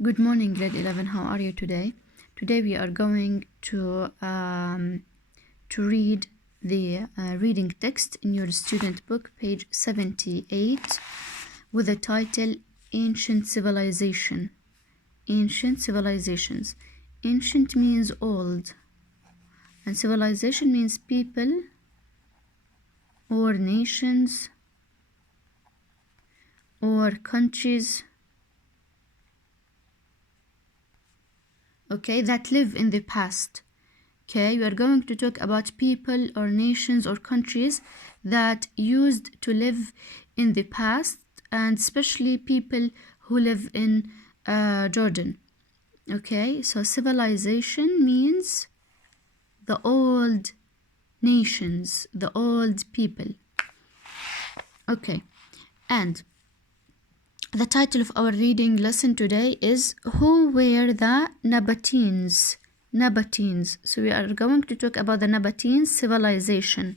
Good morning, grade 11. How are you today? Today we are going to read the reading text in your student book, page 78, with the title Ancient Civilization. Ancient Civilizations. Ancient means old, and civilization means people or nations or countries, okay, that live in the past. Okay, we are going to talk about people or nations or countries that used to live in the past, and especially people who live in Jordan. Okay, so civilization means the old nations, the old people. Okay, and the title of our reading lesson today is Who Were the Nabateans? Nabateans. So we are going to talk about the Nabateans civilization.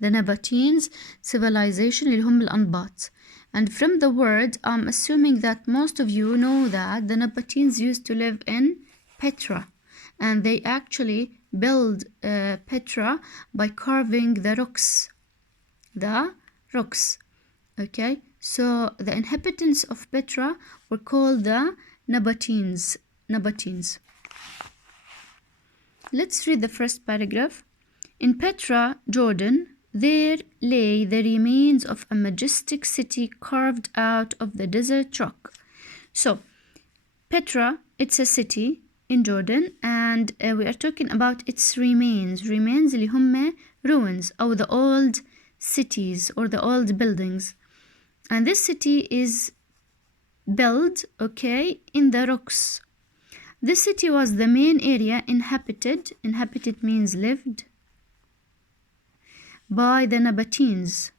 The Nabateans civilization اللي هم الأنباط. And from the word, I'm assuming that most of you know that the Nabateans used to live in Petra. And they actually built Petra by carving the rocks. The rocks. Okay, so the inhabitants of Petra were called the Nabateans. Nabateans. Let's read the first paragraph. In Petra, Jordan, there lay the remains of a majestic city carved out of the desert rock. So, Petra, it's a city in Jordan, and we are talking about its remains. Remains اللي هم ruins, or the old cities or the old buildings. And this city is built, okay, in the rocks. This city was the main area inhabited means lived, by the Nabateans.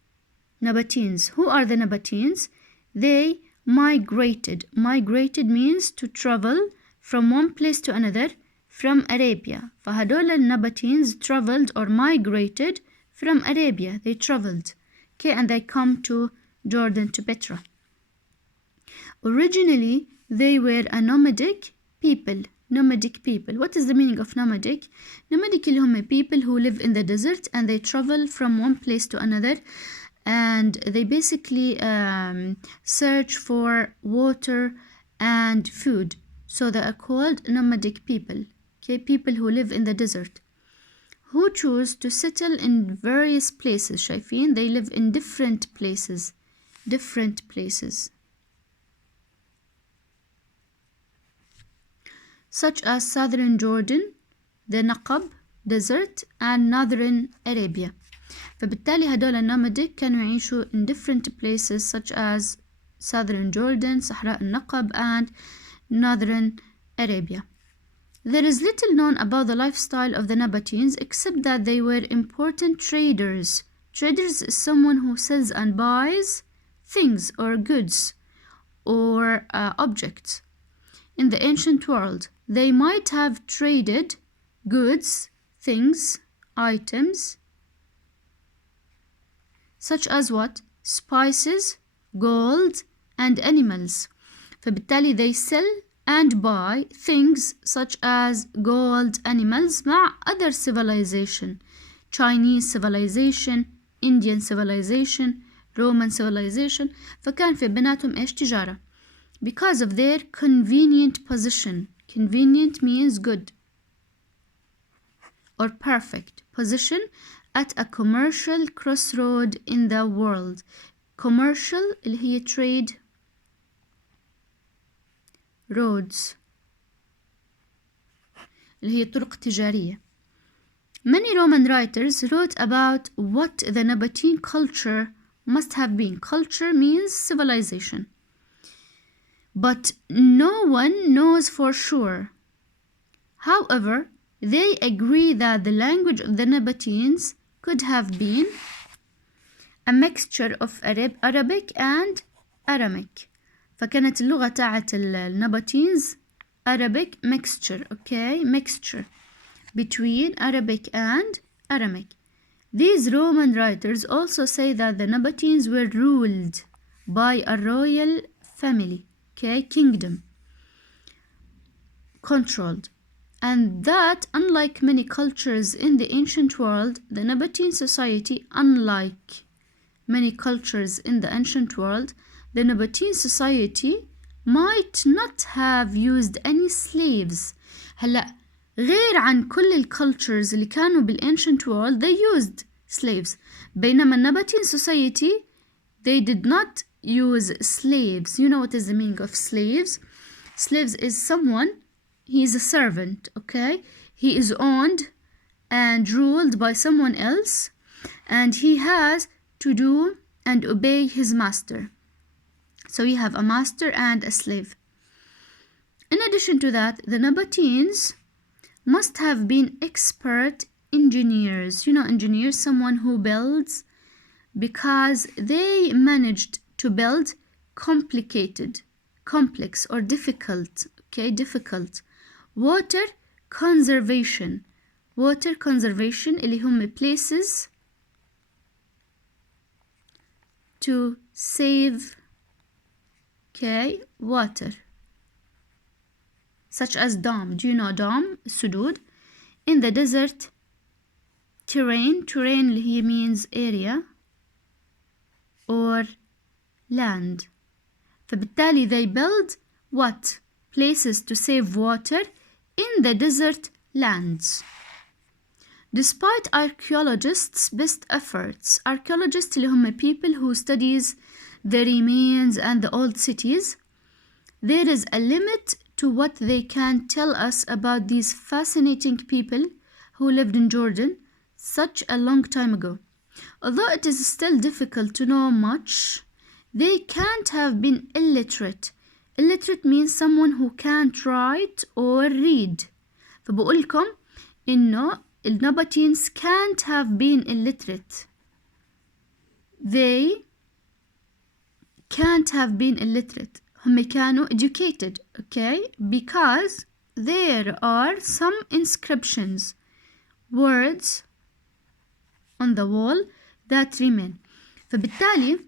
Nabateans. Who are the Nabateans? They migrated. Migrated means to travel from one place to another from Arabia. فهدول النباتينز traveled or migrated from Arabia. They traveled. Okay, and they come to Jordan, to Petra. Originally, they were a nomadic people. Nomadic people. What is the meaning of nomadic? Nomadic اللي هم people who live in the desert and they travel from one place to another, and they basically search for water and food. So they are called nomadic people. Okay, people who live in the desert, who choose to settle in various places. شايفين? They live in different places. Different places, such as southern Jordan, the Naqab desert, and northern Arabia. فبالتالي هدول النماديك كانوا يعيشوا in different places such as southern Jordan, صحراء النقب, and northern Arabia. There is little known about the lifestyle of the Nabateans except that they were important traders. Traders is someone who sells and buys things or goods or objects. In the ancient world, they might have traded goods, things, items, such as what? Spices, gold, and animals. فبالتالي they sell and buy things such as gold, animals مع other civilization. Chinese civilization, Indian civilization, Roman civilization. فكان في بيناتهم إيش؟ تجارة. Because of their convenient position. Convenient means good or perfect position at a commercial crossroad in the world. Commercial اللي هي trade roads اللي هي طرق تجارية. Many Roman writers wrote about what the Nabatean culture must have been. Culture means civilization. But no one knows for sure. However, they agree that the language of the Nabateans could have been a mixture of Arabic and Aramic. فكانت اللغة تاعت النباتينز Arabic mixture, okay, mixture between Arabic and Aramic. These Roman writers also say that the Nabateans were ruled by a royal family, okay, kingdom. controlled. And that, unlike many cultures in the ancient world, the Nabatean society, unlike many cultures in the ancient world, the Nabatean society might not have used any slaves. هلا غير عن كل الcultures اللي كانوا بالancient world, they used slaves. بينما Nabatean society, they did not use slaves. You know what is the meaning of slaves? Slaves is someone, he is a servant, okay? He is owned and ruled by someone else, and he has to do and obey his master. So you have a master and a slave. In addition to that, the Nabateans must have been expert engineers. You know, engineers, someone who builds, because they managed to build complicated, complex or difficult, okay, difficult water conservation. Water conservation اللي هم places to save, okay, water, such as dam. Do you know dam? سدود. In the desert terrain اللي هي means area or land. فبالتالي they build what? Places to save water in the desert lands. Despite archaeologists' best efforts, archaeologists اللي هم people who studies the remains and the old cities, there is a limit to what they can tell us about these fascinating people who lived in Jordan such a long time ago. Although it is still difficult to know much, they can't have been illiterate. Illiterate means someone who can't write or read. فبقول لكم إنه Nabateans can't have been illiterate. They can't have been illiterate. هم كانوا educated, okay? Because there are some inscriptions, words on the wall that remain. فبالتالي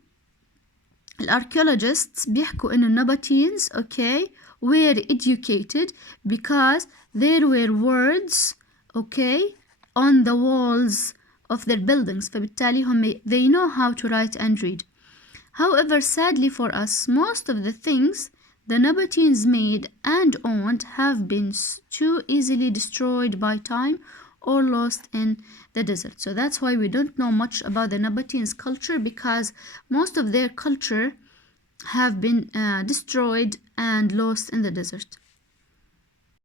الارchaeologists بيحكوا إنه Nabateans, okay, were educated because there were words, okay, on the walls of their buildings. فبالتالي هم they know how to write and read. However, sadly for us, most of the things the Nabateans made and owned have been too easily destroyed by time or lost in the desert. So that's why we don't know much about the Nabateans culture, because most of their culture have been destroyed and lost in the desert.